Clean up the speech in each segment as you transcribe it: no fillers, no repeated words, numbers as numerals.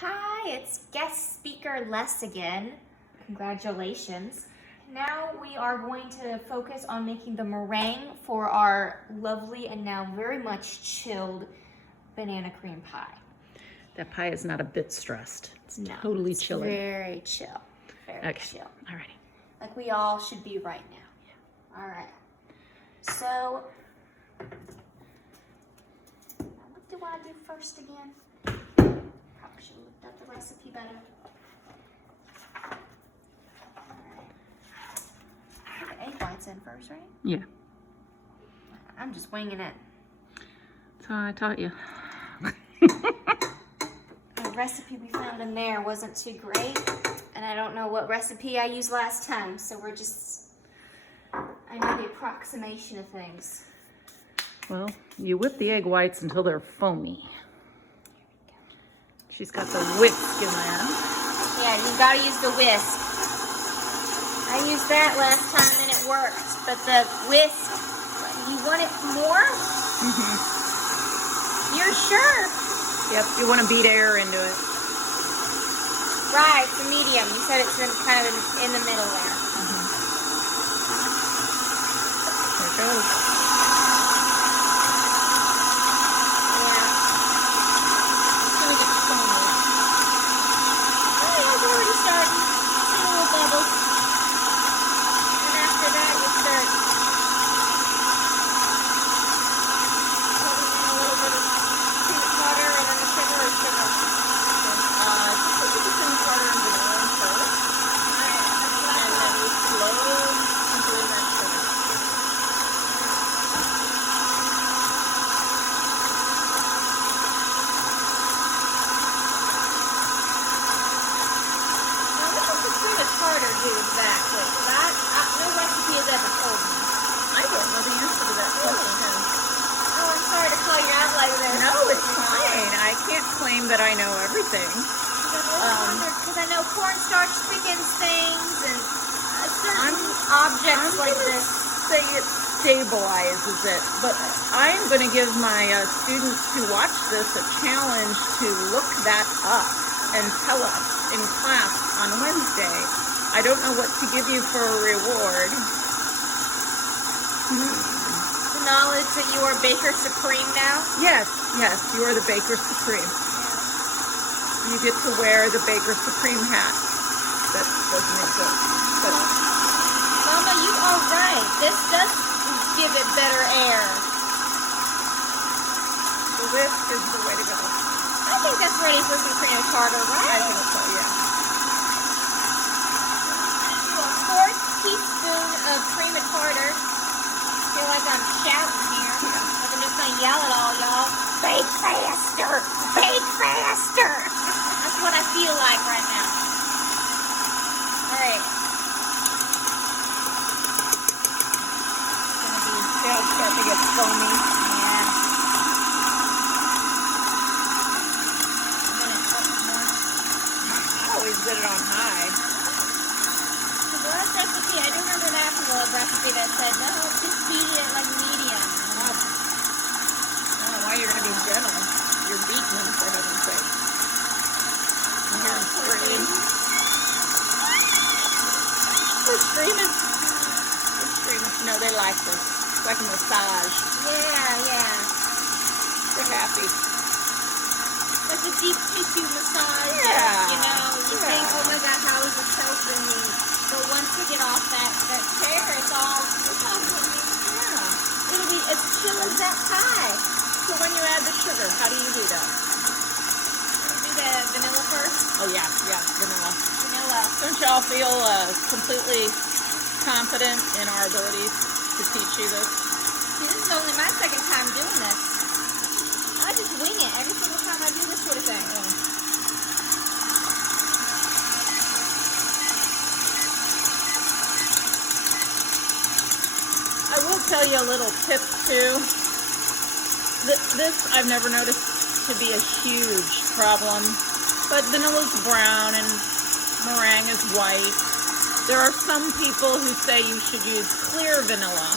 Hi, it's guest speaker Les again. Congratulations. Now we are going to focus on making the meringue for our lovely and now very much chilled banana cream pie. That pie is not a bit stressed. It's No, totally it's chilling. very chill. Very Okay. chill. Alrighty. Like we all should be right now. All right. So, what do I do first again? Probably should have looked up the recipe better. Put the egg whites in first, right? Yeah. I'm just winging it. That's how I taught you. The recipe we found in there wasn't too great, and I don't know what recipe I used last time, so I know the approximation of things. Well, you whip the egg whites until they're foamy. She's got the whisk in there. Yeah, you gotta use the whisk. I used that last time and it worked, but the whisk, you want it more? Mm-hmm. You're sure? Yep, you want to beat air into it. Right, it's a medium. You said it's kind of in the middle there. There it goes. Yeah. It's gonna get foamy. Oh yeah, it's already starting. See a little bubbles. And after that, you start putting in a little bit of peanut butter and then the sugar or sugar. I think we should put some butter and vanilla in first. And then we slowly sprinkle in that sugar. Now, what does the peanut tartar do exactly? No recipe has ever told me. I don't know the answer to that question. Oh, I'm sorry to call you out like this. No, it's fine. I can't claim that I know everything. Because I know cornstarch thickens things and certain objects like this. Say it stabilizes it, but I am going to give my students who watch this a challenge to look that up and tell us in class on Wednesday. I don't know what to give you for a reward. The knowledge that you are Baker Supreme now. Yes, you are the Baker Supreme. You get to wear the Baker Supreme hat. That doesn't exist. But Mama, you are right. This does give it better air. the whisk is the way to go. I think that's ready for some peanut tartar, right? I think so, yeah. A fourth teaspoon of cream and tartar. Feel like I'm shouting here. Like I'm just gonna yell at all y'all. Bake faster! Bake faster! That's what I feel like right now. Alright. Now it's starting to get foamy. Yeah. A minute, more. I always did it on high. The last recipe, I do remember that from the recipe that said, no, just beat it like medium. I don't know why you're going to be gentle. You're beating them, for heaven's sake. I'm hearing screaming. They're screaming. They're screaming. No, they like this. It's like a massage. Yeah. They're happy. Like a deep tissue massage. Yeah. You know, you Yeah. think, oh my God, how is it choking me? But once you get off that chair, it's all coming. Yeah. It'll be as chill as that pie. So when you add the sugar, how do you do that? Do the vanilla first. Oh, yeah, vanilla. Vanilla. Don't y'all feel completely confident in our abilities to teach you this? See, this is only my second time doing this. I just wing it every single time I do this sort of thing. I will tell you a little tip too. This I've never noticed to be a huge problem, but vanilla's brown and meringue is white. There are some people who say you should use clear vanilla,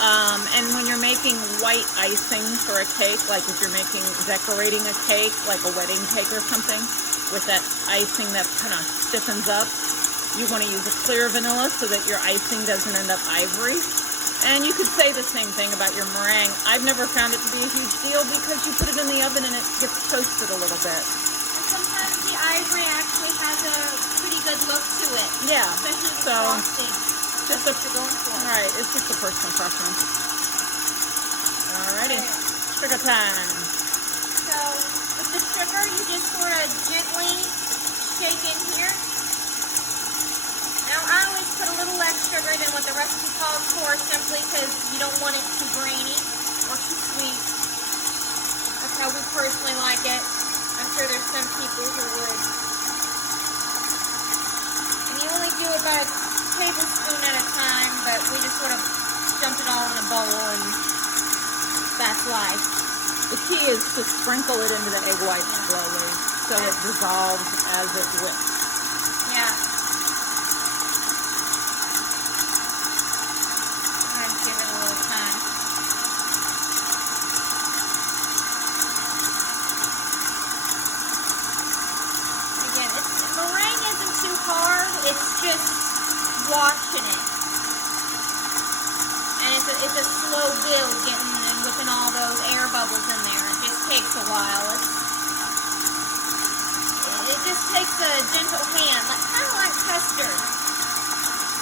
And when you're making white icing for a cake, like if you're decorating a cake, like a wedding cake or something, with that icing that kind of stiffens up, you want to use a clear vanilla so that your icing doesn't end up ivory. And you could say the same thing about your meringue. I've never found it to be a huge deal because you put it in the oven and it gets toasted a little bit. And sometimes the ivory actually has a pretty good look to it. Yeah. Especially the So, frosting. Just a, right, it's just a personal preference. Alrighty, sugar time. So with the sugar, you just sort of gently shake in here. Now I always put a little less sugar than what the recipe calls for, simply because you don't want it too grainy or too sweet. That's how we personally like it. I'm sure there's some people who would. And you only do about a tablespoon at a time, but we just sort of dumped it all in a bowl, and that's life. The key is to sprinkle it into the egg white slowly so it dissolves as it whips. Yeah. I'm gonna give it a little time. Again, meringue isn't too hard. It's just washing it. And it's a slow build getting and whipping all those air bubbles in there. It just takes a while. It just takes a gentle hand, kind of like custard.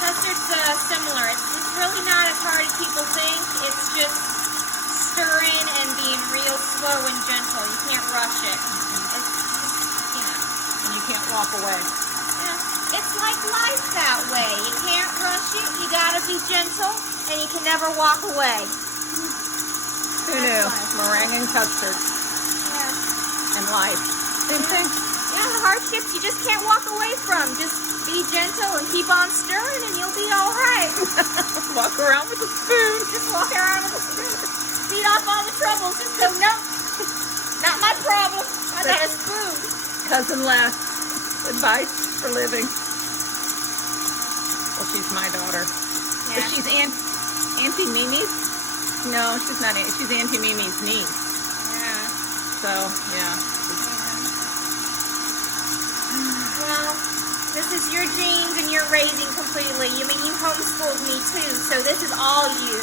Custard's similar. It's really not as hard as people think. It's just stirring and being real slow and gentle. You can't rush it. It's just, And you can't walk away. it's like life that way. You can't rush it. You gotta be gentle, and you can never walk away. Who knew? Meringue and custard Yeah. and life. Same thing. Yeah, the hardships you just can't walk away from. Just be gentle and keep on stirring, and you'll be all right. Walk around with a spoon. Just walk around with a spoon. Beat off all the troubles. Just go, nope, not my problem. I got a spoon. Cousin Les, advice for living. Well, she's my daughter. But Yeah. she's Auntie Mimi's. No, she's not. She's Auntie Mimi's niece. Yeah. So, yeah. Well, this is your genes and your raising completely. I mean, you homeschooled me too, so this is all you.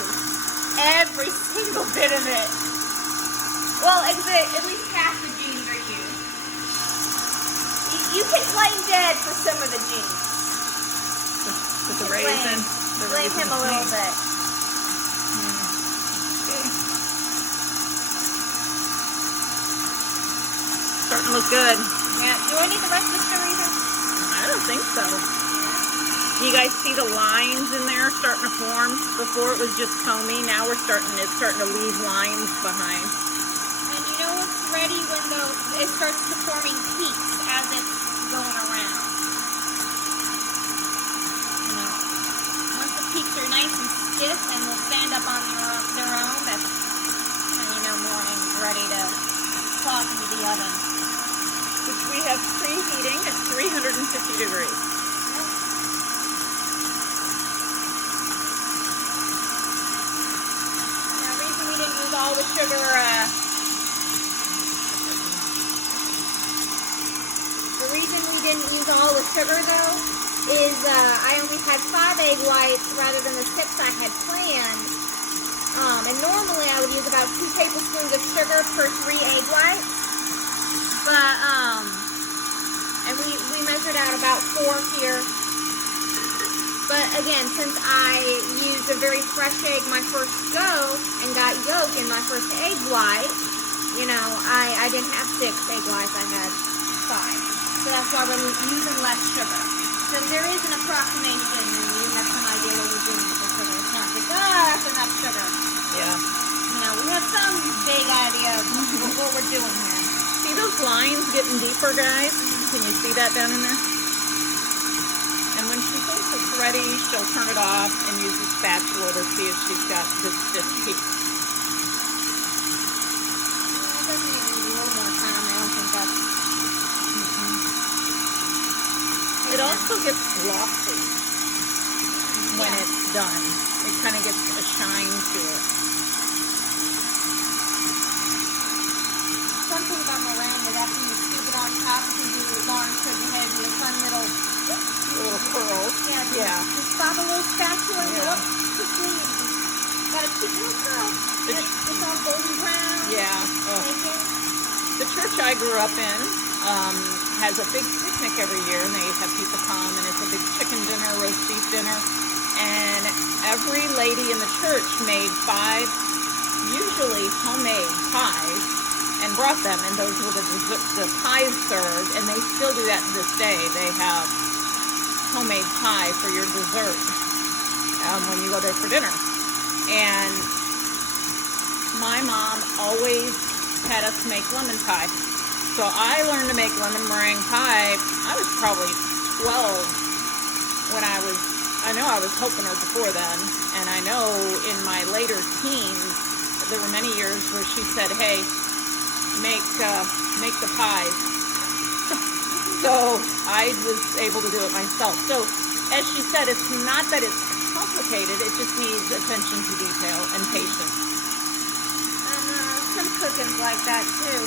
Every single bit of it. Well, at least half the genes are you. You can blame Dad for some of the genes. With the raisin. Blame him a little bit. Starting to look good. Yeah. Do I need the rest of the sugar either? I don't think so. You guys see the lines in there starting to form? Before it was just foamy. Now it's starting to leave lines behind. And you know it's ready when it starts to forming peaks as it's going around. You know, once the peaks are nice and stiff and will stand up on their own, that's when you know meringue's ready to pop into the oven. Which we have preheating at 350 degrees. Now, the reason we didn't use all the sugar, though, is I only had 5 egg whites rather than the 6 I had planned. And normally I would use about 2 tablespoons of sugar per 3 egg whites. But, and we measured out about 4 here. But again, since I used a very fresh egg my first go and got yolk in my first egg white, you know, I didn't have 6 egg whites, I had 5. So that's why we're using less sugar. So there is an approximation, and you have some idea what we're doing with the sugar. It's not just, that's enough sugar. Yeah. You know, we have some big idea of what we're doing here. See those lines getting deeper, guys? Can you see that down in there? And when she thinks it's ready, she'll turn it off and use the spatula to see if she's got this stiff peak. It does need a little more time. I don't think that's... It also gets glossy when it's done. It kind of gets a shine to it. Something about meringue is after you scoop it on top, you can do the long sugar head with a fun little Little curls. Yeah. Just pop a little spatula and go up quickly and just got a cute little curl. It's all golden brown. Yeah. Oh. Take it. The church I grew up in has a big picnic every year, and they have people come, and it's a big chicken dinner, roast beef dinner, and every lady in the church made 5 usually homemade pies and brought them, and those were the pies served, and they still do that to this day. They have homemade pie for your dessert when you go there for dinner. And my mom always had us make lemon pie. So I learned to make lemon meringue pie. I was probably 12 when I know I was helping her before then, and I know in my later teens, there were many years where she said, hey, make the pies. So I was able to do it myself. So as she said, it's not that it's complicated, it just needs attention to detail and patience. Some cooking's like that too.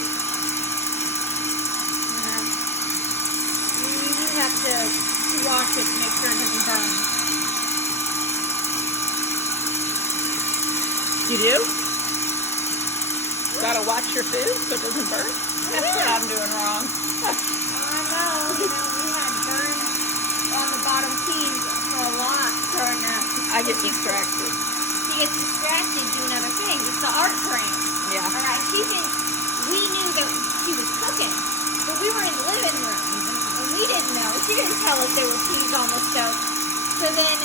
You do have to wash it to make sure it doesn't burn. You do? Gotta watch your food so it doesn't burn? That's what I'm doing wrong. I know, we had burns on the bottom tees for a lot growing up. I get distracted. She gets distracted doing other things. It's the art frame. Yeah. All right, she thinks we knew that she was cooking, but we were in the living room, and we didn't know. She didn't tell us there were peas on the stove. So then,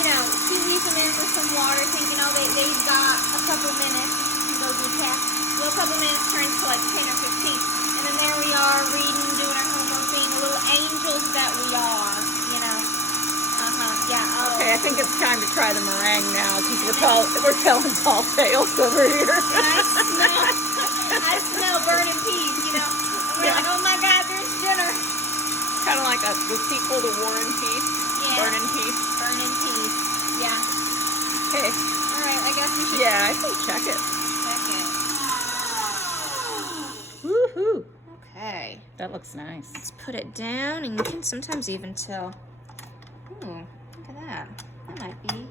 she leaves them in with some water, thinking, oh, they've got a couple minutes. She goes and checks. Well, a couple minutes turns to like 10 or 15. And then there we are, reading, doing our homework, being the little angels that we are, Yeah. Oh. Okay, I think it's time to try the meringue now, because we're telling tall tales over here. And I smell burning peas, We're like, oh my God, there's dinner. Kind of like the sequel to War and Peace. Yeah. Burning Peace. Burning peas. Yeah. Okay. All right, I guess we should Yeah, I think check it. check it. Woohoo! Okay. That looks nice. Let's put it down, and you can sometimes even tell. Ooh, look at that. That might be.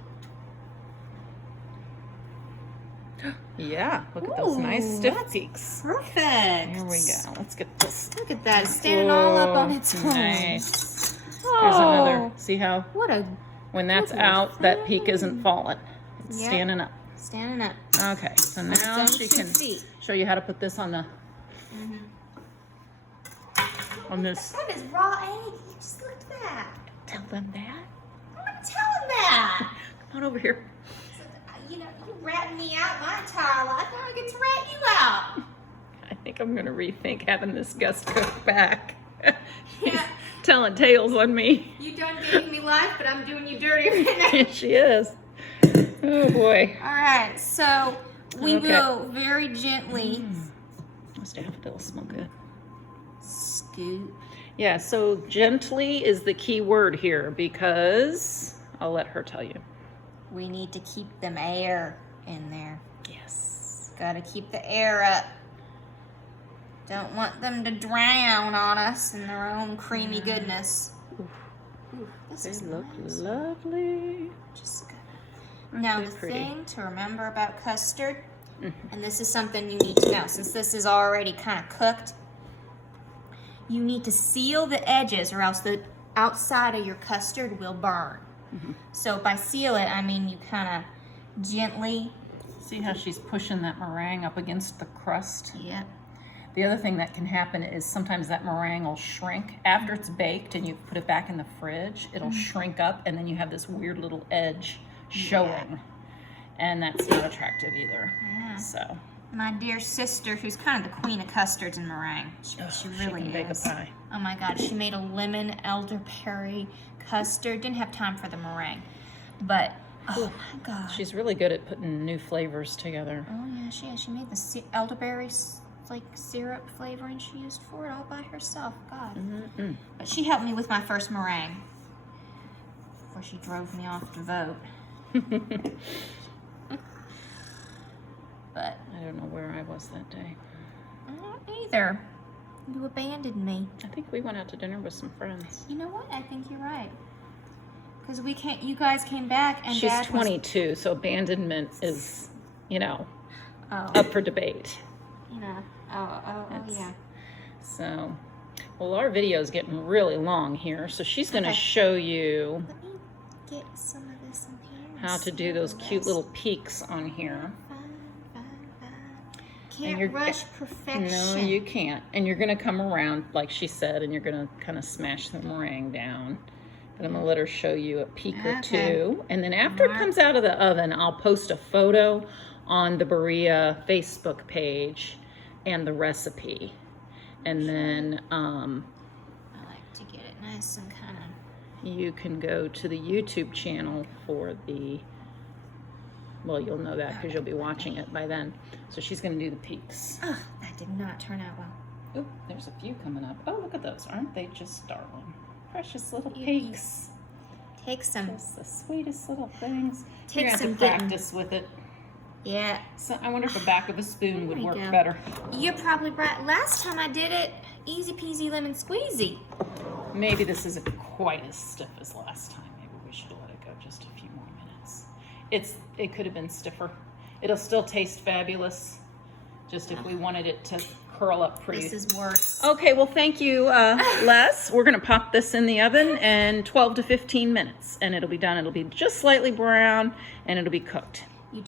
Yeah, look at those nice Ooh, stiff that's peaks. Perfect. There we go. Let's get this. Look at that. It's standing all up on its own. Nice. Oh, There's another. See how what a when that's good out, that peak thing. isn't falling. It's Yep. standing up. standing up. Okay, so now own she 2 can feet. show you how to put this on the on this. That is raw egg. You just looked at that. Tell them that. I'm gonna tell him that. Come on over here. So, you ratted me out my entire life. Now I get to rat you out. I think I'm gonna rethink having this guest cook back. She's Yeah. telling tales on me. You done gave me life, but I'm doing you dirty right now. She is. Oh boy. All right, so we Okay. will very gently This daffodil smell good. scoop. Yeah, so gently is the key word here because I'll let her tell you. We need to keep them air in there. Yes. Gotta keep the air up. Don't want them to drown on us in their own creamy goodness. Ooh, this They is look nice. lovely. Just good. Now Aren't the they pretty? thing to remember about custard, and this is something you need to know, since this is already kind of cooked, you need to seal the edges or else the outside of your custard will burn. So by seal it, I mean you kind of gently. See how she's pushing that meringue up against the crust? Yep. The other thing that can happen is sometimes that meringue will shrink after it's baked and you put it back in the fridge. It'll shrink up and then you have this weird little edge showing. And that's not attractive either. Yeah. So My dear sister, who's kind of the queen of custards and meringue. She really can bake a is. pie. Oh my God, she made a lemon elderberry custard. Didn't have time for the meringue, but oh my God. She's really good at putting new flavors together. Oh yeah, she is. She made the elderberry like syrup flavoring she used for it all by herself. God. But she helped me with my first meringue before she drove me off to vote. But I don't know where I was that day. I don't either. You abandoned me. I think we went out to dinner with some friends. You know what? I think you're right. Because you guys came back and She's Dad 22, so abandonment is, oh, up for debate. oh That's- yeah. So, well, our video is getting really long here, so she's going to Okay. show you Let me get some of this in here. how to do those cute little peaks on here. Fine. Can't you're- rush perfection. No, you can't. And you're going to come around, like she said, and you're going to kind of smash the meringue down. But I'm going to let her show you a peek or Okay. two. And then after it comes out of the oven, I'll post a photo on the Berea Facebook page and the recipe. And then I like to get it nice and kind of. you can go to the YouTube channel for the, well, you'll know that because you'll be watching it by then. So she's going to do the peaks. Oh, that did not turn out well. Oh, there's a few coming up. Oh, look at those. Aren't they just darling? Precious little Beauties. peaks. Take some. Just the sweetest little things. Take You're gonna some have to practice with it. Yeah, So I wonder if the back of a spoon would There you work go. better. you're probably right. Last time I did it, easy peasy lemon squeezy. Maybe this isn't quite as stiff as last time. Maybe we should let it go just a few more minutes. It could have been stiffer. It'll still taste fabulous. Just if we wanted it to curl up pretty. This is worse. Okay, well, thank you, Les. We're going to pop this in the oven in 12 to 15 minutes, and it'll be done. It'll be just slightly brown, and it'll be cooked.